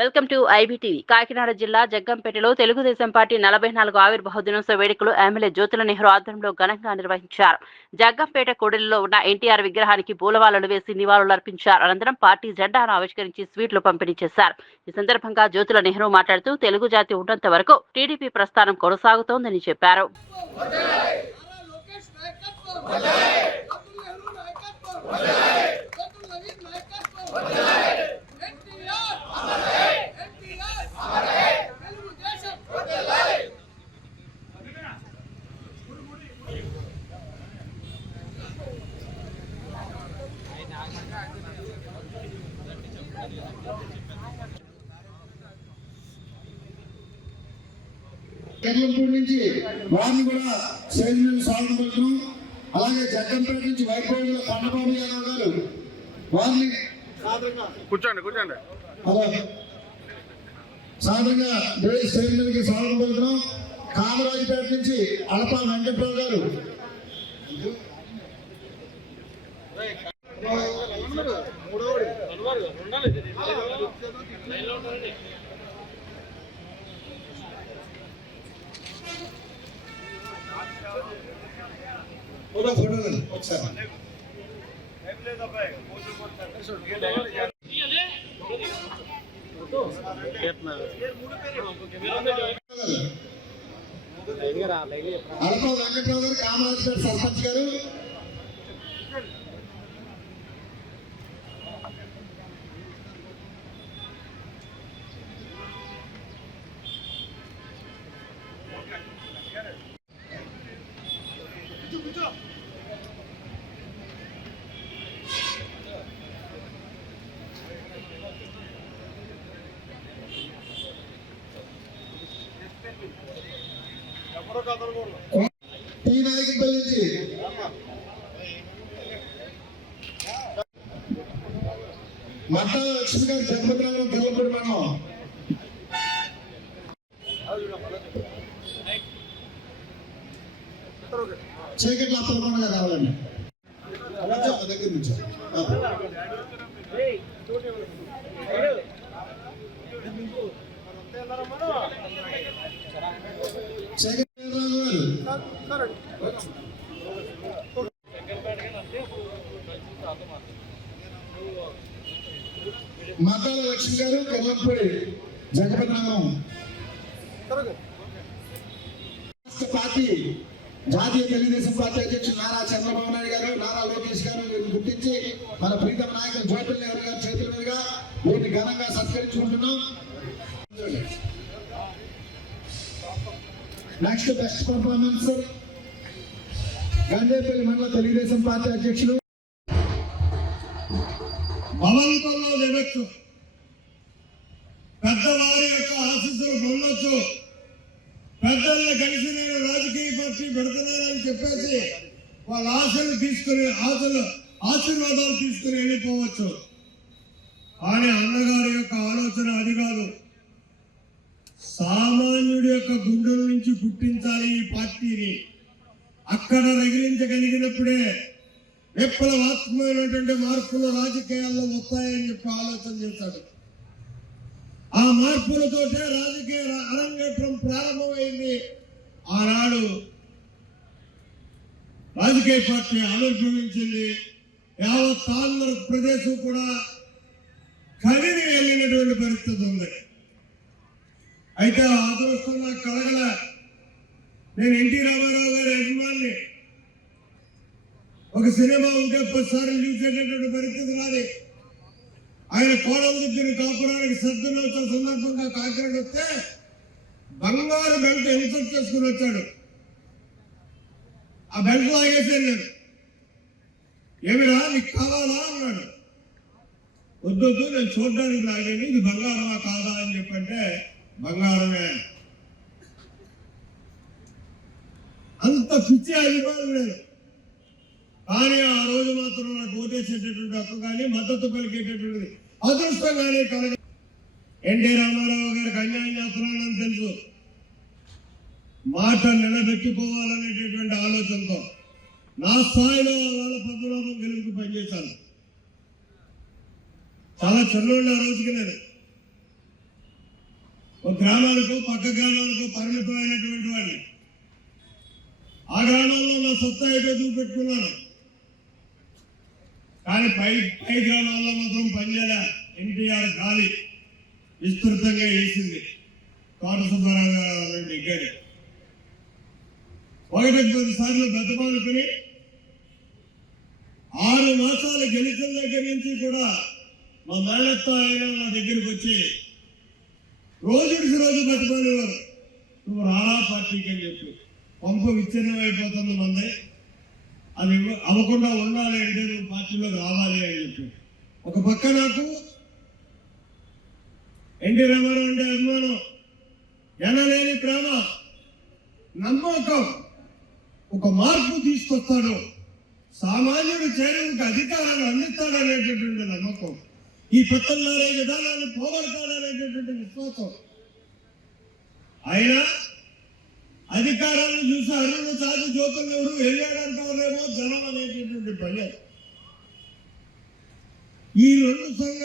Welcome to IBTV. Kakinada జిల్లా జగ్గంపేటలో Telugu Desam party 44 ఆవిర్భావ దినోత్సవ వేడుకలు ఎమ్మెల్యే జ్యోతుల నెహ్రూ ఆధ్వర్యంలో ఘనంగా నిర్వహించారు. జగ్గంపేట కూడలిలో ఉన్న ఎన్టీఆర్ విగ్రహానికి పూలమాలలు వేసి నివాళులర్పించారు. అనంతరం పార్టీ జెండాను ఆవిష్కరించి స్వీట్లు పంపిణీ చేశారు. ఈ సందర్భంగా జ్యోతుల నెహ్రూ మాట్లాడుతూ తెలుగు జాతి ఉన్నంత వరకు టీడీపీ ప్రస్థానం కొనసాగుతోందని చెప్పారు. కర్లంపూడి నుంచి వారిని కూడా సైన్యం స్వాగతం పలుకున్నాం. అలాగే జగ్గంపేట నుంచి వైభవంలో కొండబాబు యాదవ్ గారు వారిని కూర్చోండి సాధారణంగా సైన్యానికి స్వాగతం పలుకున్నాం. కామరాజుపేట నుంచి అలపా వెంకట్రావు గారు ఫోటోలు ఒకసారి అలపా వెంకట్రావు గారు కామరాజుపేట సర్పంచ్ గారు టీ నాయకుపల్లి నుంచి మట్టా లక్ష్మి గారు జగపతిరావు తెల్లపూడి మనం చీకట్లు అప్పలకుండా రావాలండి దగ్గర నుంచి మతాల లక్ష్మి గారు కల్లంపూడి జగపతిరామం పార్టీ జాతీయ తెలుగుదేశం పార్టీ అధ్యక్షుడు నారా చంద్రబాబు నాయుడు గారు, నారా లోకేష్ గారు గుర్తించి మన ప్రీతమ నాయకులు జ్యోతుల నెహ్రూ గారి చేతుల మీదుగా వీటిని ఘనంగా సత్కరించుకుంటున్నాం. నెక్స్ట్ బెస్ట్ పర్ఫార్మెన్స్ గండేపల్లి మండల తెలుగుదేశం పార్టీ అధ్యక్షులు భవంతంలో జరగచ్చు, పెద్దవారి యొక్క ఆశీస్సులు పొందొచ్చు, పెద్దల్ని కలిసి నేను రాజకీయ పార్టీ పెడుతున్నానని చెప్పేసి వాళ్ళ ఆశలు తీసుకుని ఆశీర్వాదాలు తీసుకుని వెళ్ళిపోవచ్చు. కానీ అన్నగారి యొక్క ఆలోచన అది కాదు. సామాన్యుడి యొక్క గుండెల నుంచి పుట్టించాలి ఈ పార్టీని. అక్కడ రగిలించగలిగినప్పుడే విప్లవాత్మకమైనటువంటి మార్పులు రాజకీయాల్లో వస్తాయని చెప్పి ఆలోచన చేశాడు. ఆ మార్పులతోటే రాజకీయ అరంగేట్రం ప్రారంభమైంది. ఆనాడు రాజకీయ పార్టీ ఆవిర్భవించింది. యావత్ ఆంధ్రప్రదేశ్ కూడా కదిలి వెళ్ళినటువంటి పరిస్థితి ఉంది. అయితే అదృష్టం నాకు కలగల. నేను ఎన్టీ రామారావు గారి అభిమాని. ఒక సినిమా ఉంటే 10 సార్లు చూసేటటువంటి పరిస్థితి నాది. ఆయన కోడలుద్దిని కాపురానికి శ్రద్ధనోత్సవ సందర్భంగా కాకినాడ వస్తే బంగారు బెల్ట్ ఇన్సర్ట్ చేసుకుని వచ్చాడు. ఆ బెల్ట్ లాగేసాను నేను. ఏమిరా నీకు కావాలా అన్నాడు. వద్దొద్దు, నేను చూడడానికి లాగాను, ఇది బంగారమా కాదా అని చెప్పంటే బంగారమే. అంత పిచ్చి అభిమానులు లేదు. కానీ ఆ రోజు మాత్రం నాకు ఓటేసేటటువంటి హక్కు కానీ మద్దతు పలికేటటువంటిది అదృష్టం కానీ కలగ. ఎన్టీ రామారావు గారికి అన్యాయం చేస్తున్నానని తెలుసు. మాట నిలబెట్టుకోవాలనేటటువంటి ఆలోచనతో నా స్థాయిలో వాళ్ళ పద్మనాభం గెలుపుకి పనిచేశాను. చాలా చిన్నోళ్ళు ఆ రోజుకి నేను ఒక గ్రామాలకు పక్క గ్రామాలకు పరిమితమైనటువంటి వాడిని. ఆ గ్రామాల్లో నా సత్తా అయితే చూపెట్టుకున్నాను, కానీ పై గ్రామాల్లో మాత్రం పనిచేయలే. ఎన్టీఆర్ గాలి విస్తృతంగా వేసింది. తోట సుబ్బారావు గారు దిగ్గాడు. 1-10 సార్లు బతమాలుకుని 6 మాసాలు గెలిచిన దగ్గర నుంచి కూడా మా మేనత్త ఆయన నా దగ్గరికి వచ్చి రోజుడికి రోజు బతమాలేవారు. నువ్వు రారా పార్టీకి అని చెప్పి. పంప విచ్ఛిన్నం అయిపోతుంది మంది, అది అవ్వకుండా ఉండాలి అంటే నువ్వు పార్టీలోకి రావాలి అని చెప్పి. ఒక పక్క నాకు ఎన్టీ రామారావు అంటే అభిమానం, ఎనలేని ప్రేమ, నమ్మకం, ఒక మార్పు తీసుకొస్తాడు, సామాన్యుడు చేరువుకు అధికారాన్ని అందిస్తాడనేటటువంటి నమ్మకం, ఈ పెత్తనారే విధానాన్ని పోగొడతాడనేటటువంటి విశ్వాసం. ఆయన అధికారాన్ని చూసి అరుణ్ చాటు జ్యోతులు ఎవరు వెళ్ళాడంటారేమో జనం అనేటటువంటి భయం. ఈ 2 సంఘటనలు